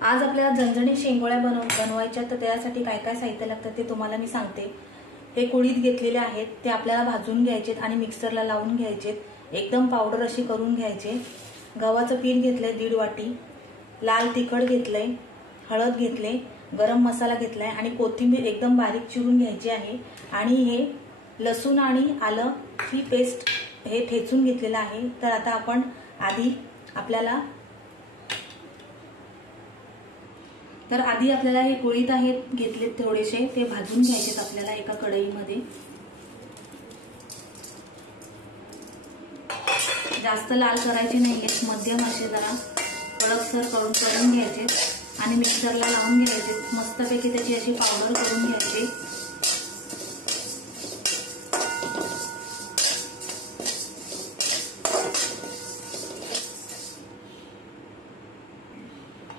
आज आपल्याला झणझणीत शेंगोळ्या बनवायच्या, तर त्यासाठी काय काय साहित्य लागतं ते तुम्हाला मी सांगते। हे कुळीत घेतलेले आहेत, ते आपल्याला भाजून घ्यायचेत आणि मिक्सरला लावून घ्यायचेत, एकदम पावडर अशी करून घ्यायचे। गव्हाचं पीठ घेतलंय 1.5 वाटी, लाल तिखट घेतलंय, हळद घेतले, गरम मसाला घेतलाय आणि कोथिंबीर एकदम बारीक चिरून घ्यायची आहे। आणि हे लसूण आणि आलं ही पेस्ट हे ठेचून घेतलेलं आहे। तर आता आपण आधी आपल्याला हे कुळीत आहेत घेतले थोडेसे, ते भाजून घ्यायचेत आपल्याला एका कढईमध्ये। जास्त लाल करायचे नाहीये, मध्यम असे जरा कडकसर करून घ्यायचे आणि मिक्सरला लावून घ्यायचे। मस्तपैकी त्याची अशी पावडर करून घ्यायची।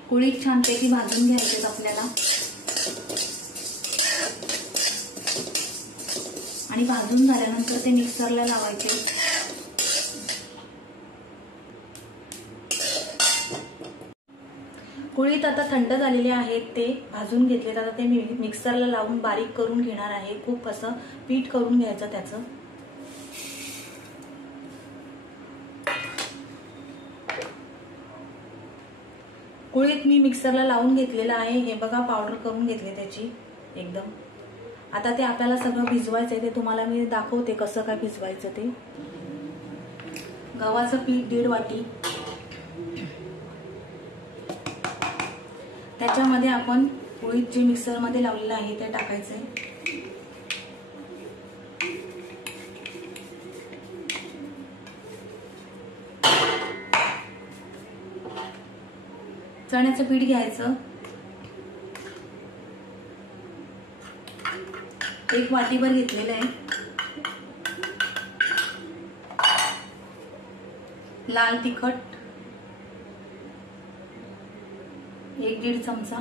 कुळीत छानपैकी भाजून घ्यायचे आपल्याला आणि भाजून झाल्यानंतर ते मिक्सरला लावायचे। कुळीत आता थंड झालेले आहेत, ते भाजून घेतलेत। आता ते मी मिक्सरला लावून बारीक करून घेणार आहे। खूप असं पीठ करून घ्यायचं त्याचं। कुळीत मी मिक्सरला लावून घेतलेलं आहे, हे बघा पावडर करून घेतले त्याची एकदम। आता ते आपल्याला सगळं भिजवायचंय, ते तुम्हाला मी दाखवते कसं काय भिजवायचं ते। गव्हाचं पीठ 1.5 वाटी, त्याच्यामध्ये आपण कुळीत जे मिक्सरमध्ये लावलेलं आहे ते टाकायचंय। चण्याचं पीठ घ्यायचं, 1 वाटीभर घेतलेलं आहे। लाल तिखट 1-1.5 चमचा,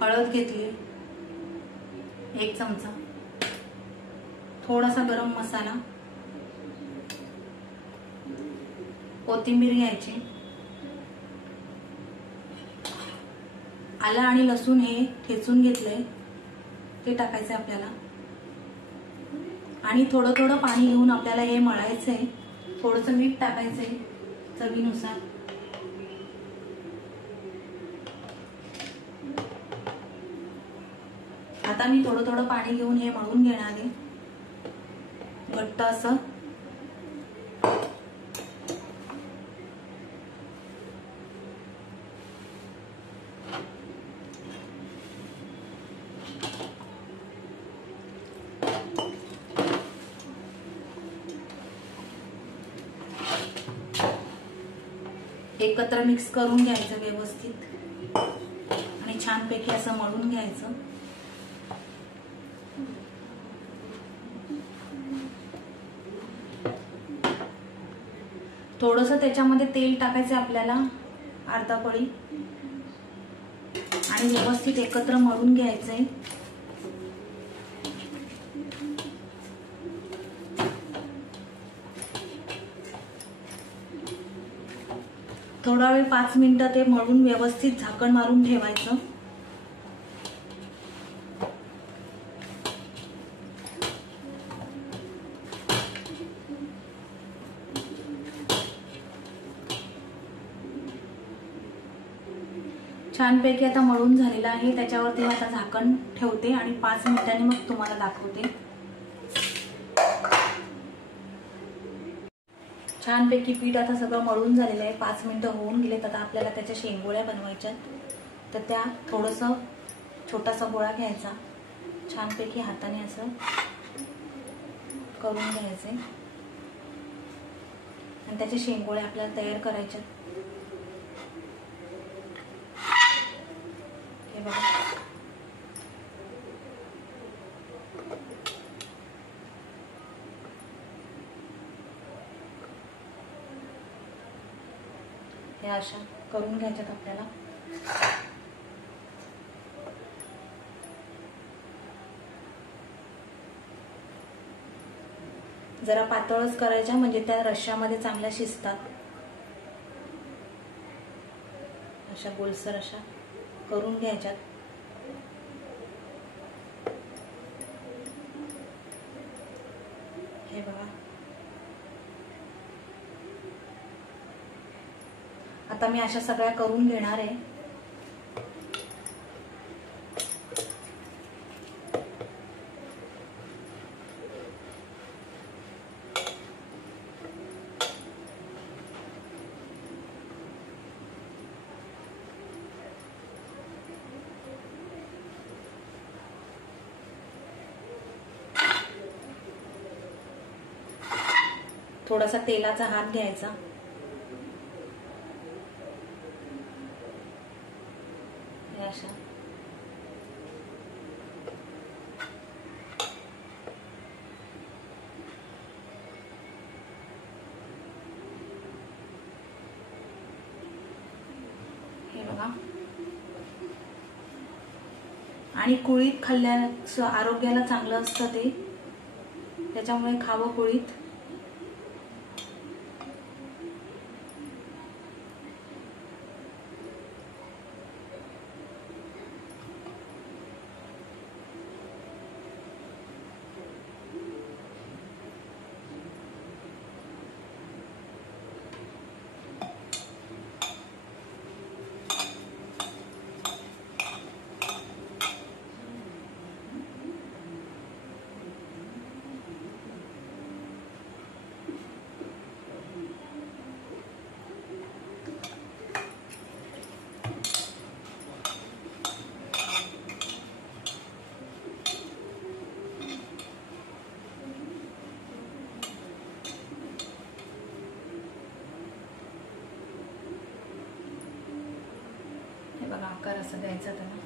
हळद घेतली 1 चमचा, थोडासा गरम मसाला, कोथिंबीर घ्यायची, आलं आणि लसूण हे ठेचून घेतलंय ते टाकायचंय आपल्याला आणि थोडं थोडं पाणी घेऊन आपल्याला हे मळायचंय। थोडंसं मीठ टाकायचंय चवीनुसार। आता मी थोडं थोडं पाणी घेऊन हे मळून घेणार आहे घट्ट असं। एकत्र मिक्स करून घ्यायचं व्यवस्थित आणि छानपैकी असं मळून घ्यायचं। थोडंसं त्याच्यामध्ये तेल टाकायचं आपल्याला, अर्धा पळी, आणि व्यवस्थित एकत्र मळून घ्यायचंय। थोडा वेळ 5 मिनिटं ते मळून व्यवस्थित झाकण मारून ठेवायचं। छानपैकी आता मळून झालेलं आहे, त्याच्यावरती आता झाकण ठेवते आणि 5 मिनिटांनी मग तुम्हाला दाखवते। छानपैकी पीठ आता सगळं मळून झालेलं आहे, 5 मिनिटं होऊन गेलेत। आता आपल्याला त्याच्या शेंगोळ्या बनवायच्यात, तर त्या थोडंसं छोटासा गोळा घ्यायचा, छानपैकी हाताने असं करून घ्यायचे आणि त्याचे शेंगोळे आपल्याला तयार करायचे। हे बघा, हे अशा करून घ्यायच्यात आपल्याला। जरा पातळच करायच्या म्हणजे त्या रश्श्यामध्ये चांगल्या शिजतात। अशा गोलसर अशा करून घ्यायच्यात. हे बघा. आता मी अशा सगळ्या करून घेणार आहे. थोडासा तेलाचा हात घ्यायचा. अशा हे बघा. आणि कुळीत खाल्ल्याचं आरोग्याला चांगलं असतं ते, त्याच्यामुळे खावं कुळीत. बघा आकार असं द्यायचा त्याला.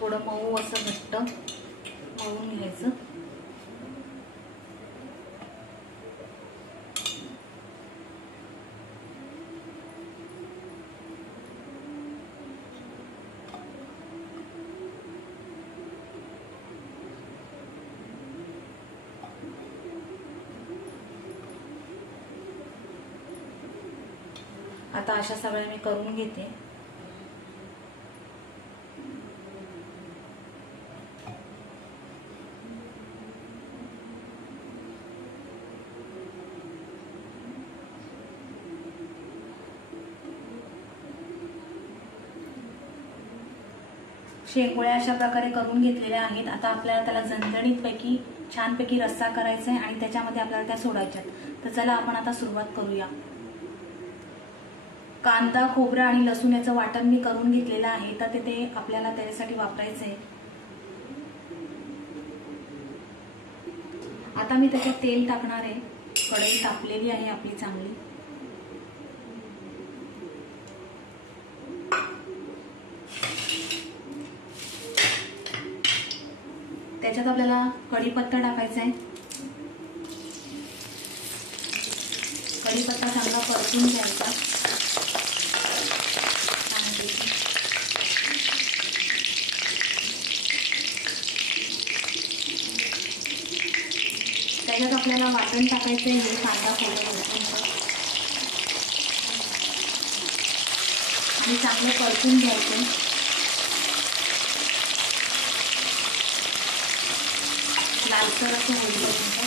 थोडं मऊ असं घट्ट मळून घ्यायचं. आता अशा सगळ्या मी करून घेते. शेंगोळ्या अशा प्रकारे करून घेतलेल्या आहेत. आता आपल्याला त्याला झणझणीत पैकी छानपैकी रस्सा करायचा आहे आणि त्याच्यामध्ये आपल्याला त्या सोडायच्यात. तर चला आपण आता सुरुवात करूया. कांदा, खोबरं आणि लसूण याचं वाटण मी करून घेतलेलं आहे, तर ते आपल्याला त्याच्यासाठी वापरायचं आहे. आता मी त्याच्यात तेल टाकणार आहे. कढई तापलेली आहे आपली चांगली. त्याच्यात आपल्याला कढीपत्ता टाकायचा आहे. कढीपत्ता चांगला परतून घ्यायचा. त्याच्यात आपल्याला वाटण टाकायचं आहे. कांदा खोबरं लसूणचं आणि चांगलं परतून घ्यायचं. लालसर असं होईपर्यंत.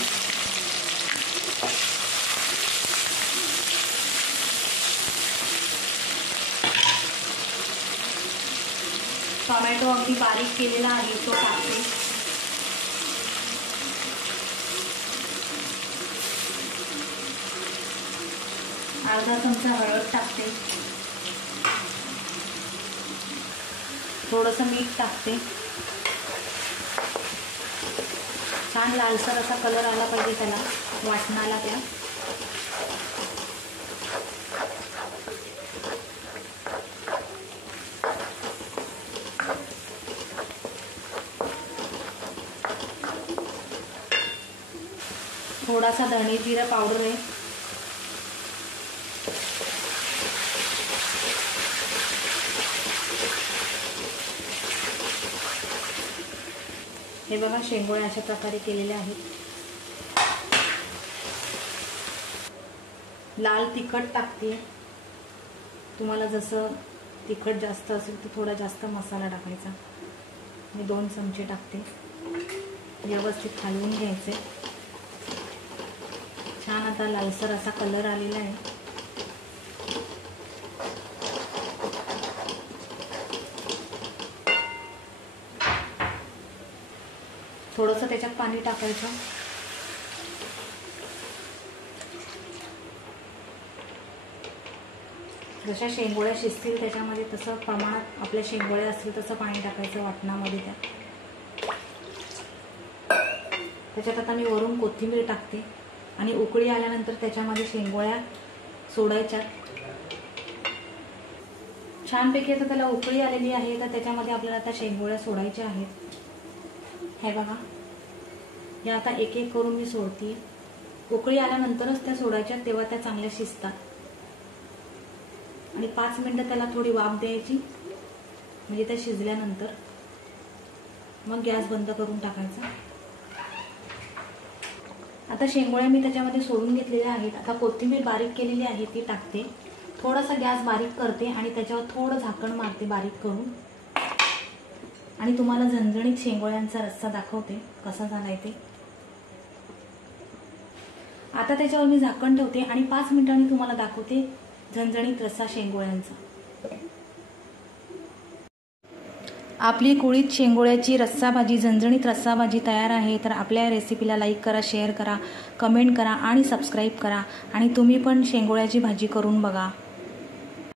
टोमॅटो अगदी बारीक केलेला आहे तो टाकते. अर्धा चमचा हळद टाकते. थोडंसं मीठ टाकते. छान लालसर असा कलर आला पाहिजे त्याला वाटणाला त्या. थोडासा धणे जिरा पावडर आहे. हे बघा शेंगोळे अशा प्रकारे केलेले आहेत. लाल तिखट टाकते. तुम्हाला जसं तिखट जास्त असेल तर थोडा जास्त मसाला टाकायचा. मी 2 चमचे टाकते. व्यवस्थित हलवून घ्यायचे. छान आता लालसर असा कलर आलेला आहे. थोडंसं त्याच्यात पाणी टाकायचं. जशा शेंगोळ्या शिजतील त्याच्यामध्ये तसं प्रमाणात आपल्या शेंगोळ्या असतील तसं पाणी टाकायचं वाटणामध्ये. त्याच्यात आता मी वरून कोथिंबीर टाकते आणि उकळी आल्यानंतर त्याच्यामध्ये शेंगोळ्या सोडायच्या. छानपैकी आता त्याला उकळी आलेली आहे तर त्याच्यामध्ये आपल्याला आता शेंगोळ्या सोडायच्या आहेत. हे बघा, या आता एक एक करून मी सोडते. उकळी आल्यानंतरच त्या सोडायच्या, तेव्हा त्या चांगल्या शिजतात. आणि 5 मिनिटं त्याला थोडी वाफ द्यायची, म्हणजे त्या शिजल्यानंतर मग गॅस बंद करून टाकायचा. आता शेंगोळ्या मी त्याच्यामध्ये सोडून घेतलेल्या आहेत. आता कोथिंबीर बारीक केलेली आहे ती टाकते. थोडासा गॅस बारीक करते आणि त्याच्यावर थोडं झाकण मारते बारीक करून. आणि तुम्हाला झणझणीत शेंगोळ्यांचा रस्सा दाखवते कसा झालाय ते. आता त्याच्यावर मी झाकण ठेवते आणि 5 मिनिटांनी तुम्हाला दाखवते झणझणीत रस्सा शेंगोळ्यांचा. आपली कुळीत शेंगोळ्याची रस्सा भाजी, झणझणीत रस्सा भाजी तयार आहे. तर आपल्या रेसिपीला लाईक करा, शेअर करा, कमेंट करा आणि सबस्क्राईब करा. आणि तुम्ही पण शेंगोळ्याची भाजी करून बघा.